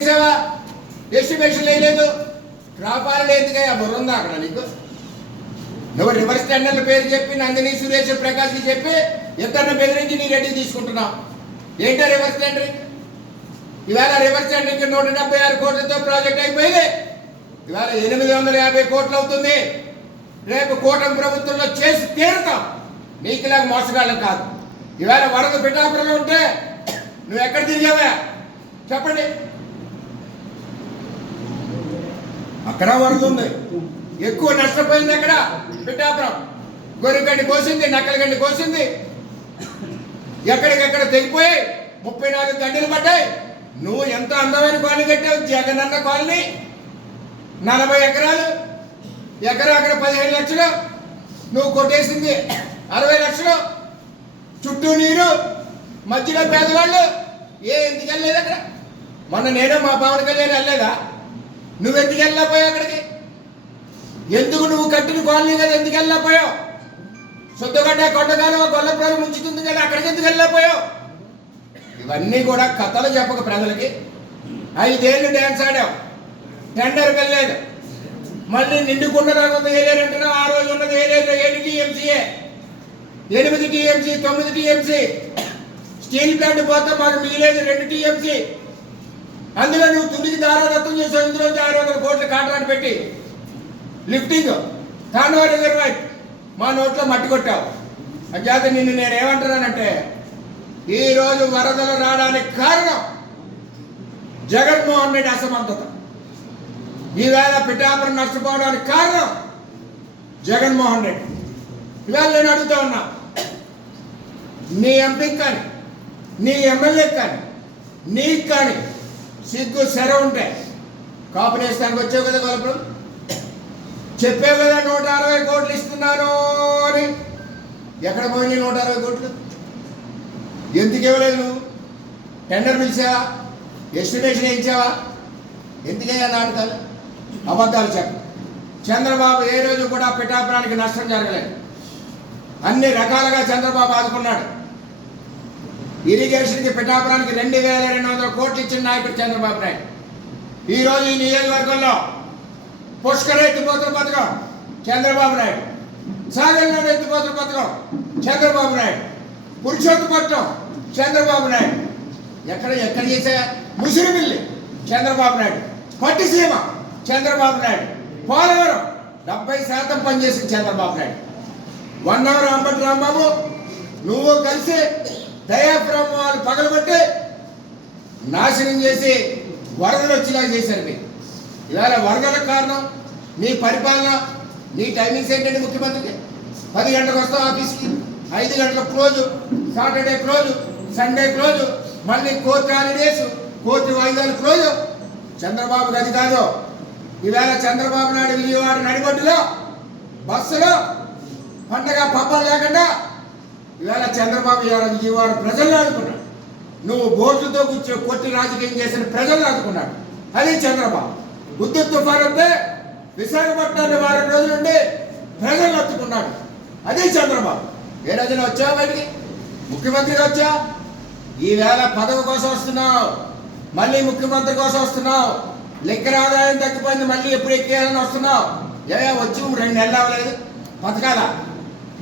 Estimation లేదు, రాపాలు లేదుగా బుర్రందా అక్కడ నీకు. నువ్వు రివర్స్ టెండర్ల పేరు చెప్పి నందిని సురేష్ ప్రకాష్కి చెప్పి ఇద్దరిని బెదిరించి నీ రెడ్డి తీసుకుంటున్నావు. ఏంటో రివర్స్ టెండరింగ్? ఇవాళ రివర్స్ టెండరింగ్ 176 కోట్లతో ప్రాజెక్ట్ అయిపోయింది. ఇవాళ 850 కోట్లు అవుతుంది. రేపు కూటమి ప్రభుత్వంలో చేసి తీరుతాం. నీకులాగా మోసగాళ్ళం కాదు. ఇవాళ వరద పిఠాపురంలో ఉంటే నువ్వు ఎక్కడ తిరిగావా చెప్పండి? అక్కడ వరద ఉంది, ఎక్కువ నష్టపోయింది. అక్కడ పిఠాపురం గొర్రెగడ్డి కోసింది, నక్కలగడ్డి కోసింది, ఎక్కడికెక్కడ తెగిపోయి 34 గడ్డలు పడ్డాయి. నువ్వు ఎంత అందమైన కాలనీ కట్టావు, జగనన్న కాలనీ. 40 ఎకరాలు, ఎకరా అక్కడ 15 లక్షలు, నువ్వు కొట్టేసింది 60 లక్షలు. చుట్టూ నీరు, మధ్యలో పేదవాళ్ళు. ఎందుకు వెళ్ళలేదు అక్కడ? మొన్న నేను మా పవన్ కళ్యాణ్ వెళ్ళలేదా? నువ్వెందుకు వెళ్ళకపోయావు అక్కడికి? ఎందుకు నువ్వు కట్టిన కాలనీ కదా, ఎందుకు వెళ్ళకపోయావు? సొద్దుగడ్డ కొండగాలు గొల్లపురం ముంచుతుంది కదా, అక్కడికి ఎందుకు వెళ్ళకపోయావు? ఇవన్నీ కూడా కథలు చెప్పక ప్రజలకి. 5 ఏళ్ళు డ్యాన్స్ ఆడావు, టెండర్ వెళ్ళలేదు. మళ్ళీ నిండుకున్న తర్వాత వేయలేరంటున్నావు. ఆ రోజు ఉన్నది వేయలేదు. 7 టీఎంసీఏ, 8 టీఎంసీ, 9 టీఎంసీ. స్టీల్ ప్లాంట్ పోతే మాకు మిగిలేదు 2 టీఎంసీ. అందులో నువ్వు తుడికి దారాదత్తం చేసావు. ఇందులో 600 కోట్ల కాంట్రాక్ట్ పెట్టి లిఫ్టింగ్ తాండవ రిజర్వాయర్ మా నోట్లో మట్టి కొట్టావు. అంచేత నిన్ను నేను ఏమంటున్నానంటే, ఈరోజు వరదలు రావడానికి కారణం జగన్మోహన్ రెడ్డి అసమర్థత. ఈవేళ పిఠాపురం నష్టపోవడానికి కారణం జగన్మోహన్ రెడ్డి. ఇవాళ నేను అడుగుతా ఉన్నా, నీ ఎంపీకి కానీ, నీ ఎమ్మెల్యేకి కానీ, నీకు కానీ సిగ్గు సెర ఉంటే కాపునేస్తానికి వచ్చావు కదా గొల్లపురం. చెప్పావు కదా 160 కోట్లు ఇస్తున్నాను అని. ఎక్కడ పోయినాయి 160 కోట్లు? ఎందుకు ఇవ్వలేదు నువ్వు? టెండర్ పిలిచావా? ఎస్టిమేషన్ వేయించావా? ఎందుకయ్యా నాటకాలు, అబద్ధాలు చెప్ప? చంద్రబాబు ఏ రోజు కూడా పిఠాపురానికి నష్టం జరగలేదు. అన్ని రకాలుగా చంద్రబాబు ఆదుకున్నాడు. ఇరిగేషన్కి పిఠాపురానికి 2200 కోట్లు ఇచ్చిన నాయకుడు చంద్రబాబు నాయుడు. ఈరోజు ఈ నియోజకవర్గంలో పుష్కర ఎత్తిపోతుల పథకం చంద్రబాబు నాయుడు, సాగర్లో ఎత్తిపోతుల పథకం చంద్రబాబు నాయుడు, పురుషోత్తపట్నం చంద్రబాబు నాయుడు. ఎక్కడ చేసా? ముసిరిమిల్లి చంద్రబాబు నాయుడు, పట్టిసీమ చంద్రబాబు నాయుడు, పోలవరం 70% పనిచేసింది చంద్రబాబు నాయుడు. 1 అవర్ అంబటి రాంబాబు నువ్వు కలిసి దయాపురం వాళ్ళు పగలబట్టి నాశనం చేసి వరదలు వచ్చేలా చేశారు మీరు. ఇవాళ వరదలకు కారణం నీ పరిపాలన, నీ టైమింగ్స్ ఏంటంటే ముఖ్యమంత్రికి 10 గంటలకు వస్తావు ఆఫీస్కి, 5 గంటలకు close, Saturday close, Sunday close, మళ్ళీ కోర్టు హాలిడేస్, కోర్టు వాయిదాలు క్లోజు. చంద్రబాబు గది కాదు. ఈవేళ చంద్రబాబు నాయుడు విజయవాడ నడిబొడ్డులో బస్సులో పండగ పబ్బం లేకుండా ఇవాళ చంద్రబాబు విజయవాడ ప్రజలను ఆదుకున్నాడు. నువ్వు బోట్లతో కూర్చో కొట్టి రాజకీయం చేసిన ప్రజలను ఆదుకున్నాడు. అది చంద్రబాబు. ఉద్దు తుఫాను వస్తే విశాఖపట్నాన్ని 4 రోజుల నుండి ప్రజలను అత్తుకున్నాడు. అది చంద్రబాబు. ఏ రోజున వచ్చావు బయటికి? ముఖ్యమంత్రిగా వచ్చా. ఈవేళ పదవి కోసం వస్తున్నావు, మళ్ళీ ముఖ్యమంత్రి కోసం వస్తున్నావు. లెక్కర ఆదాయం తగ్గిపోయింది, మళ్ళీ ఎప్పుడు ఎక్కేయాలని వస్తున్నావు. వచ్చి 2 నెలలు అవ్వలేదు. పథకాల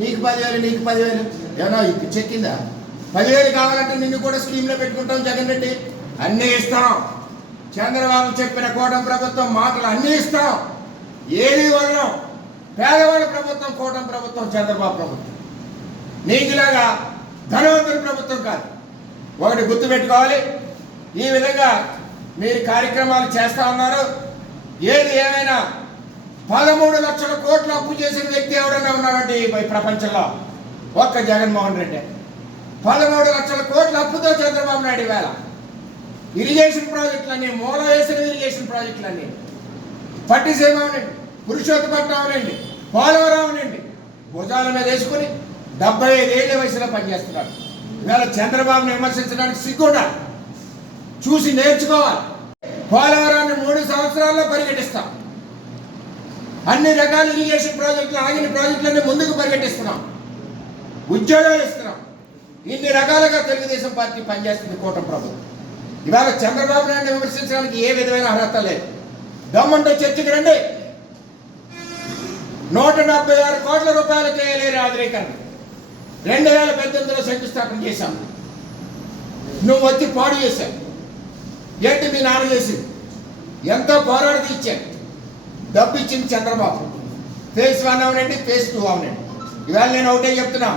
నీకు 10,000, నీకు 10,000 ఏమన్నా చెక్కిందా? 10,000 కావాలంటే నిన్ను కూడా స్కీమ్లో పెట్టుకుంటాం జగన్ రెడ్డి. అన్నీ ఇస్తాం. చంద్రబాబు చెప్పిన కూటమి ప్రభుత్వం మాటలు అన్నీ ఇస్తాం, ఏది వదలం. పేదవాళ్ళ ప్రభుత్వం కూటమి ప్రభుత్వం, చంద్రబాబు ప్రభుత్వం. నీకులాగా ధనవంతుల ప్రభుత్వం కాదు. ఒకటి గుర్తుపెట్టుకోవాలి. ఈ విధంగా మీరు కార్యక్రమాలు చేస్తా ఉన్నారు. ఏది ఏమైనా 13 లక్షల కోట్లు అప్పు చేసిన వ్యక్తి ఎవడన్నా ఉన్నాడంటే ఈ ప్రపంచంలో ఒక్క జగన్మోహన్ రెడ్డి. 13 లక్షల కోట్ల అప్పుతో చంద్రబాబు నాయుడు వేళ ఇరిగేషన్ ప్రాజెక్టులన్నీ, మూల వేసిన ఇరిగేషన్ ప్రాజెక్టులన్నీ, పట్టిసీమ అవనండి, పురుషోత్తపట్నం అవనండి, పోలవరం అవనండి, భుజాల మీద వేసుకుని 75 ఏళ్ళ వయసులో పనిచేస్తున్నాడు. ఇవాళ చంద్రబాబును విమర్శించడానికి సిగ్గుండా, చూసి నేర్చుకోవాలి. పోలవరాన్ని 3 సంవత్సరాల్లో పరిగెట్టిస్తాం. అన్ని రకాల ఇరిగేషన్ ప్రాజెక్టులు, ఆగిన ప్రాజెక్టులన్నీ ముందుకు పరిగెట్టిస్తున్నాం. ఉద్యోగాలు ఇస్తున్నాం. ఇన్ని రకాలుగా తెలుగుదేశం పార్టీ పనిచేస్తుంది కూటమి ప్రభుత్వం. ఇవాళ చంద్రబాబు నాయుడు విమర్శించడానికి ఏ విధమైన అర్హత లేదు. దమ్ముంటే చర్చకి రండి. 176 కోట్ల రూపాయలతో ఏలేరు ఆధునీకరణ 2018లో శంకుస్థాపన చేశాం. నువ్వు వచ్చి పాడు చేశావు. ఏంటి మీ నాన్న చేసింది? ఎంతో పోరాడి ఇచ్చాను. డబ్బు ఇచ్చింది చంద్రబాబు. ఫేజ్ 1 అవనండి, ఫేజ్ 2 అవనండి. ఇవాళ నేను ఒకటే చెప్తున్నా,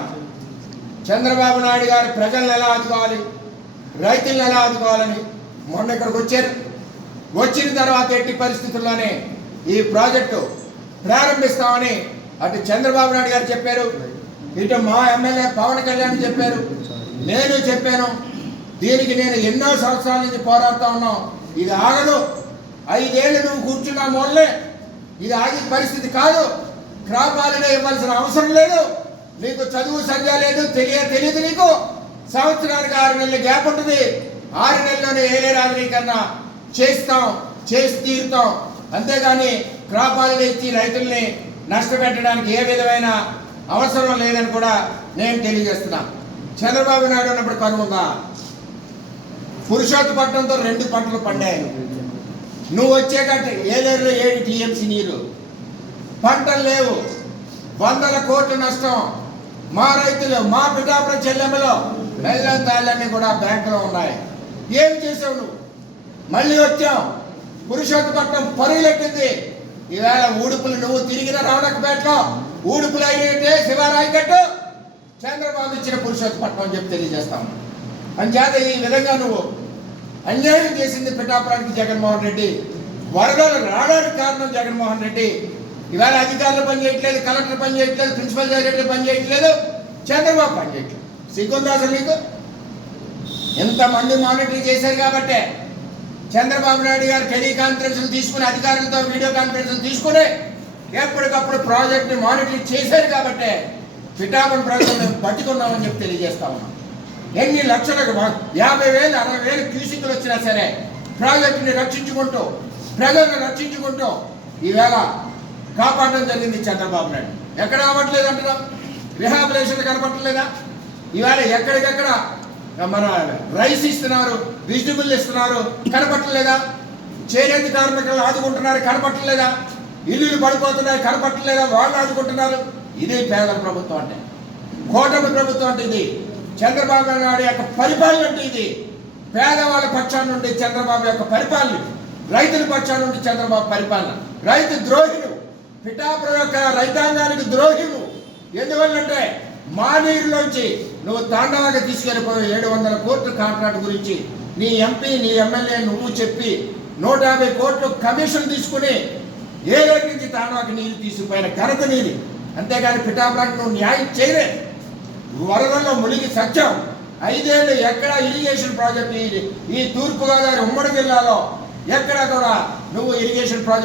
చంద్రబాబు నాయుడు గారు ప్రజలను ఎలా ఆదుకోవాలి, రైతులను ఎలా ఆదుకోవాలని మొన్న ఇక్కడికి వచ్చారు. వచ్చిన తర్వాత ఎట్టి పరిస్థితుల్లోనే ఈ ప్రాజెక్టు ప్రారంభిస్తామని అటు చంద్రబాబు నాయుడు గారు చెప్పారు, ఇటు మా ఎమ్మెల్యే పవన్ కళ్యాణ్ చెప్పారు, నేను చెప్పాను. దీనికి నేను ఎన్నో సంవత్సరాల నుంచి పోరాడుతూ ఉన్నాం. ఇది ఆగదు. 5 ఏళ్ళు నువ్వు కూర్చున్నా మూలనే ఇది ఆగే పరిస్థితి కాదు. క్రాప్ హాలిడే ఇవ్వాల్సిన అవసరం లేదు. నీకు చదువు సంధ్య లేదు, తెలియదు. నీకు సంవత్సరానికి 6 నెలల గ్యాప్ ఉంటుంది. 6 నెలల్లోనే ఏలేరు ఆధునీకరణ చేస్తాం, చేసి తీరుతాం. అంతేగాని క్రాప్ హాలిడే ఇచ్చి రైతుల్ని నష్టపెట్టడానికి ఏ విధమైన అవసరం లేదని కూడా నేను తెలియజేస్తున్నా. చంద్రబాబు నాయుడు ఉన్నప్పుడు కరువు ఉందా? పురుషోత్తపట్నంతో 2 పంటలు పండాయి. నువ్వు వచ్చేకంటే ఏలేరులో 7 టీఎంసీ నీరు, పంటలు లేవు, 100 కోట్ల నష్టం. మా రైతులు, మా పిఠాపురం చెల్లెమ్మలో బెల్లం తాళ్ళన్నీ కూడా బ్యాంకులో ఉన్నాయి. ఏం చేసావు నువ్వు? మళ్ళీ వచ్చావు. పురుషోత్తపట్నం పరుగులెట్టింది. ఈవేళ ఊడుపులు నువ్వు తిరిగిన రావణకపేటలో ఊడుపులు అయినట్టే శివారాయకట్టు చంద్రబాబు ఇచ్చిన పురుషోత్తపట్నం అని చెప్పి తెలియజేస్తాం. అంచేత ఈ విధంగా నువ్వు అన్యాయం చేసింది పిఠాపురానికి జగన్మోహన్ రెడ్డి. వరదలు రావడానికి కారణం జగన్మోహన్ రెడ్డి. ఇవాళ అధికారులు పనిచేయట్లేదు, కలెక్టర్ పనిచేయట్లేదు, ప్రిన్సిపల్ సెక్రటరీ పనిచేయట్లేదు, చంద్రబాబు పనిచేయట్లేదు. సిగ్గుందా అసలు నీకు? ఎంతమంది మానిటరింగ్ చేశారు కాబట్టే చంద్రబాబు నాయుడు గారు టెలికాన్ఫరెన్స్లు తీసుకుని, అధికారులతో వీడియో కాన్ఫరెన్స్లు తీసుకుని ఎప్పటికప్పుడు ప్రాజెక్ట్ని మానిటరింగ్ చేశారు కాబట్టే పిఠాపురం ప్రజలు మేము పట్టుకున్నామని చెప్పి తెలియజేస్తా ఉన్నాం. ఎన్ని లక్షలకు 50,000 60,000 క్యూసిక్లు వచ్చినా సరే ప్రాజెక్టుని రక్షించుకుంటూ, ప్రజలను రక్షించుకుంటూ ఈవేళ కాపాడడం జరిగింది చంద్రబాబు నాయుడు. ఎక్కడ అవ్వట్లేదు అంటున్నాం? రిహాబిలేషన్ కనపట్టలేదా? ఈవేళ ఎక్కడికెక్కడ మన రైస్ ఇస్తున్నారు, వెజిటబుల్ ఇస్తున్నారు, కనపట్టలేదా? చేనేత కార్మికులను ఆదుకుంటున్నారు, కనపట్టలేదా? ఇల్లులు పడిపోతున్నాయి, కనపట్టలేదా? వాళ్ళు ఆదుకుంటున్నారు. ఇది పేదల ప్రభుత్వం అంటే, కూటమి ప్రభుత్వం అంటే ఇది. చంద్రబాబు నాయుడు యొక్క పరిపాలన అంటే ఇది. పేదవాళ్ళ పక్షాన నుండి చంద్రబాబు యొక్క పరిపాలన, రైతుల పక్షాన నుండి చంద్రబాబు పరిపాలన. రైతు ద్రోహిలు, పిఠాపురం యొక్క రైతాంగానికి ద్రోహిలు. ఎందువల్లంటే మా నీరులోంచి నువ్వు తాండవాగా తీసుకెళ్ళిపోయి 700 కోట్ల కాంట్రాక్ట్ గురించి నీ ఎంపీ, నీ ఎమ్మెల్యే నువ్వు చెప్పి 150 కోట్లు కమిషన్ తీసుకుని ఏలేరు నుంచి తాండవాకి నీరు తీసుకుపోయిన ఘనత నీది. అంతేగాని పిఠాపురానికి నువ్వు న్యాయం చేయలే. వరదల్లో మునిగి సత్యం. 5 ఏళ్ళు ఎక్కడ ఇరిగేషన్ ప్రాజెక్ట్ ఈ తూర్పుగోదావరి ఉమ్మడి జిల్లాలో ఎక్కడ కూడా నువ్వు ఇరిగేషన్ ప్రాజెక్ట్